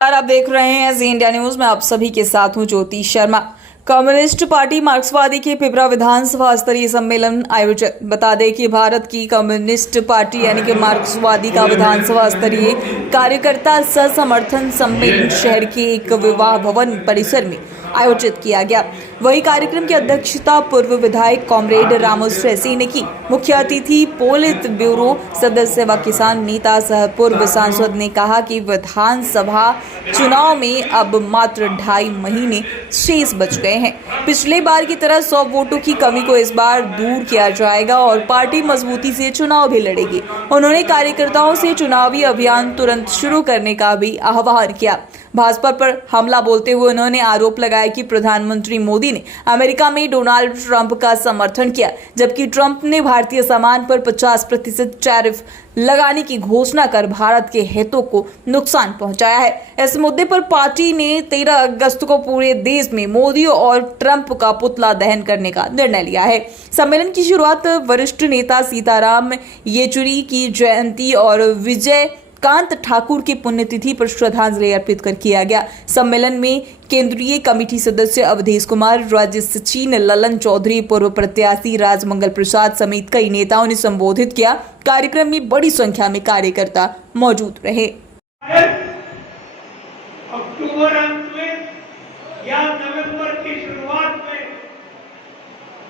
आप देख रहे हैं जी इंडिया न्यूज में। आप सभी के साथ हूं ज्योति शर्मा। कम्युनिस्ट पार्टी मार्क्सवादी के पिपरा विधानसभा स्तरीय सम्मेलन आयोजित। बता दें कि भारत की कम्युनिस्ट पार्टी यानी कि मार्क्सवादी का विधानसभा स्तरीय कार्यकर्ता समर्थन सम्मेलन शहर के एक विवाह भवन परिसर में आयोजित किया गया। वही कार्यक्रम की अध्यक्षता पूर्व विधायक कॉमरेड रामोस रैसी ने की। मुख्य अतिथि पोलित ब्यूरो सदस्य व किसान नेता सह पूर्व सांसद ने कहा कि विधानसभा चुनाव में अब मात्र 2.5 महीने शेष बच गए हैं। पिछले बार की तरह 100 वोटों की कमी को इस बार दूर किया जाएगा और पार्टी मजबूती से चुनाव भी लड़ेगी। उन्होंने कार्यकर्ताओं से चुनावी अभियान तुरंत शुरू करने का भी आह्वान किया। भाजपा पर हमला बोलते हुए उन्होंने आरोप लगाया कि प्रधानमंत्री मोदी ने अमेरिका में डोनाल्ड ट्रंप का समर्थन किया, जबकि ट्रंप ने भारतीय सामान पर 50% टैरिफ लगाने की घोषणा कर भारत के हितों को नुकसान पहुंचाया है। इस मुद्दे पर पार्टी ने 13 अगस्त को पूरे देश में मोदी और ट्रंप का पुतला दहन करने का निर्णय लिया है। सम्मेलन की शुरुआत वरिष्ठ नेता सीताराम येचुरी की जयंती और विजय कांत ठाकुर की पुण्यतिथि पर श्रद्धांजलि अर्पित कर किया गया। सम्मेलन में केंद्रीय कमेटी सदस्य अवधेश कुमार, राज्य सचिव ललन चौधरी, पूर्व प्रत्याशी राजमंगल प्रसाद समेत कई नेताओं ने संबोधित किया। कार्यक्रम में बड़ी संख्या में कार्यकर्ता मौजूद रहे। अक्टूबर अंत में या नवंबर की शुरुआत में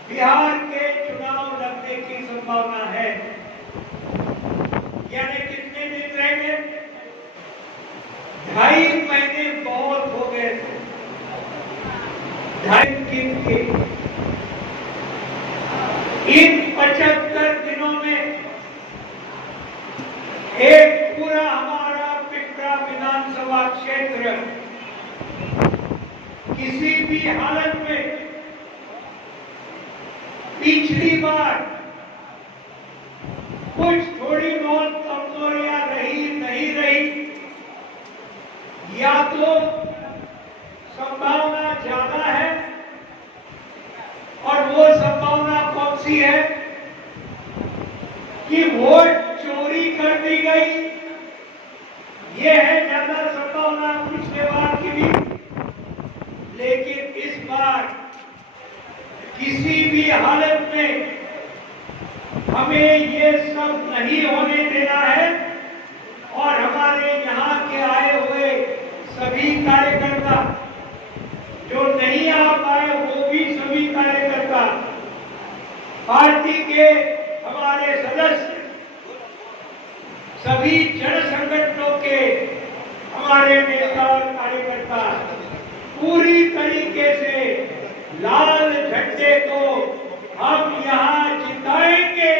बिहार के चुनाव लड़ने की संभावना है। यानी कितने दिन रहेंगे? 2.5 महीने बहुत हो गए थे। 2.5 दिन के इन 75 दिनों में एक पूरा हमारा पिपरा विधानसभा क्षेत्र किसी भी हालत में पिछली बार कुछ थोड़ी बहुत कमजोरियां रही नहीं रही, या तो संभावना ज्यादा है और वो संभावना कौन सी है कि वोट चोरी कर दी गई। ये है ज्यादा संभावना पिछले बार की भी, लेकिन इस बार किसी भी हालत में हमें ये सब नहीं होने देना है और हमारे यहाँ के आए हुए सभी कार्यकर्ता, जो नहीं आ पाए वो भी सभी कार्यकर्ता, पार्टी के हमारे सदस्य, सभी जन संगठनों के हमारे नेता और कार्यकर्ता पूरी तरीके से लाल झंडे को हम यहाँ जिताएंगे।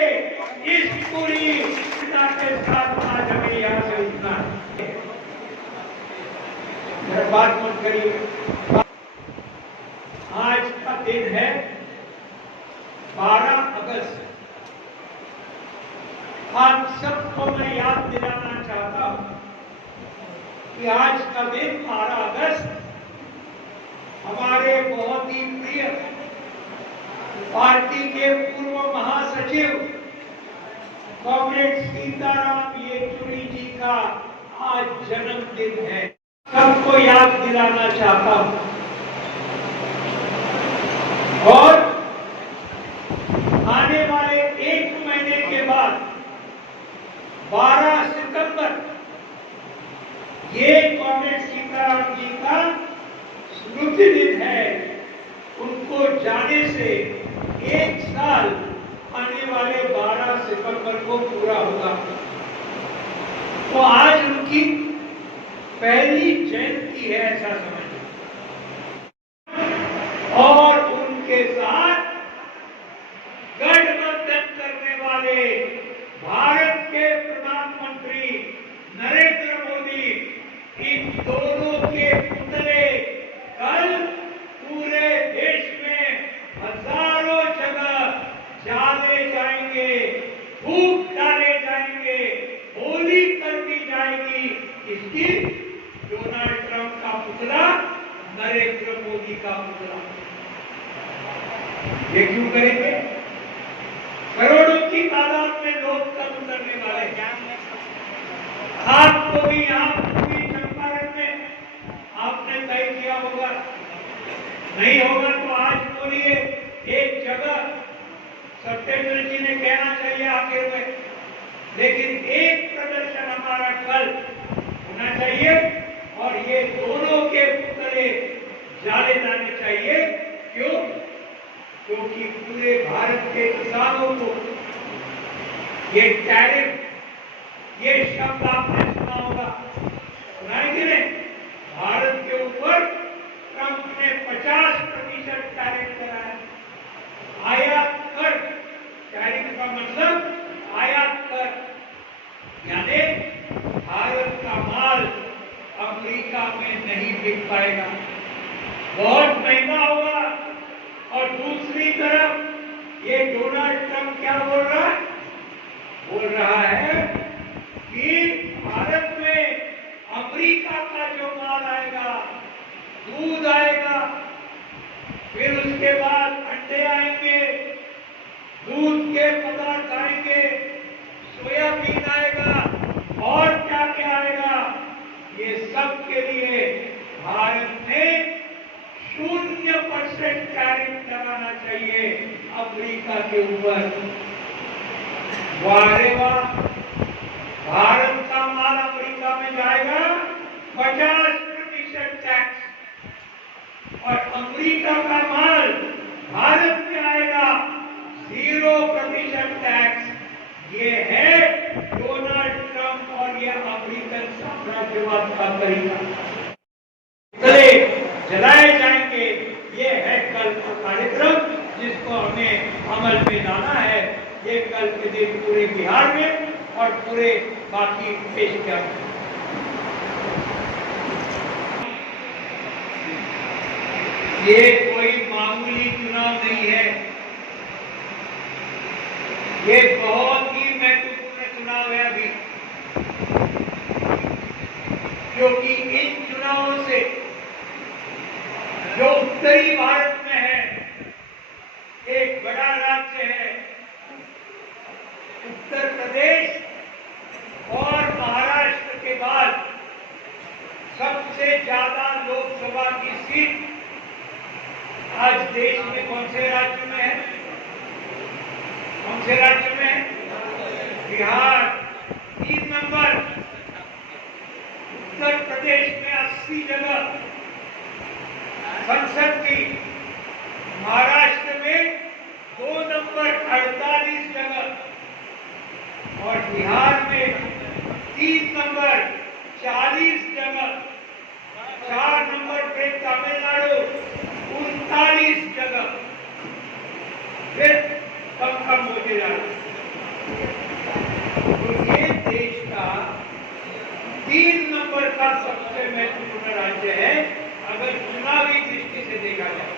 इस पूरी चिंता के साथ आज हमें यहाँ से उठना है। बात मत करिए। आज का दिन है 12 अगस्त। आप सबको मैं याद दिलाना चाहता हूं कि आज का दिन 12 अगस्त हमारे बहुत ही प्रिय पार्टी के पूर्व महासचिव कॉमरेड सीताराम येचुरी जी का आज जन्मदिन है। सबको याद दिलाना चाहता हूं। और आने वाले 1 महीने के बाद 12 सितंबर ये कॉमरेड सीताराम जी का स्मृति दिन है। उनको जाने से 1 साल आने वाले 12 सितंबर को पूरा होगा। तो आज उनकी पहली जयंती है, ऐसा समझिए। और उनके साथ गठबंधन करने वाले भारत के प्रधानमंत्री नरेंद्र मोदी, इन दोनों के पुतले कल पूरे देश में हजारों जगह जाले जाएंगे, फूंक डाले जाएंगे, होली कर दी जाएगी। इसकी डोनाल्ड ट्रंप का पुतला, नरेंद्र मोदी का पुतला। ये क्यों करेंगे? करोड़ों की तादाद में लोग कल उतरने वाले हैं। आपको भी यहाँ पूरी चंपारण में होगा, नहीं होगा तो आज बोलिए एक जगह सत्येंद्र जी ने कहना चाहिए आखिर में, लेकिन एक प्रदर्शन हमारा कल होना चाहिए और ये दोनों के पुतले जाले जाने चाहिए। क्यों? क्योंकि पूरे भारत के किसानों को ये टैरिफ, ये शब्द आपने सुना होगा, सुना है कि नहीं? भारत के ऊपर ट्रंप ने 50% टैरिफ लगाया। आयात कर, टैरिफ का मतलब आयात कर, यानी भारत का माल अमेरिका में नहीं बिक पाएगा, बहुत महंगा होगा। और दूसरी तरफ ये डोनाल्ड ट्रंप क्या बोल रहा है? बोल रहा है कि भारत में अमेरिका का जो माल आएगा, दूध आएगा, फिर उसके बाद अंडे आएंगे, दूध के पदार्थ आएंगे, सोयाबीन आएगा और क्या क्या आएगा, ये सब के लिए भारत ने 0% टैरिफ लगाना चाहिए अमेरिका के ऊपर। वाह रे वाह, भारत का माल अमेरिका में जाएगा 50% टैक्स और अमेरिका का माल भारत में आएगा 0% टैक्स। ये है डोनाल्ड ट्रंप और ये अमेरिकन साम्राज्यवाद का तरीका। चले जलाए जाएंगे, ये है कल का कार्यक्रम जिसको हमें अमल में लाना है। ये कल के दिन पूरे बिहार में और पूरे बाकी देश के अंदर। ये कोई मामूली चुनाव नहीं है, ये बहुत ही महत्वपूर्ण चुनाव है अभी, क्योंकि इन चुनावों से जो उत्तरी भारत में है, एक बड़ा राज्य है उत्तर प्रदेश और महाराष्ट्र के बाद सबसे ज्यादा लोकसभा की सीट आज देश में कौन से राज्य में है? कौन से राज्य में है? बिहार 3 नंबर, उत्तर प्रदेश में 80 जगह संसद की, महाराष्ट्र में 2 नंबर 48 जगह और बिहार में 3 नंबर 40 जगह, 4 नंबर पे तमिलनाडु 39 जगह, फिर कम होते जा रहे। तो ये देश का 3 नंबर का सबसे महत्वपूर्ण राज्य है अगर चुनावी दृष्टि से देखा जाए।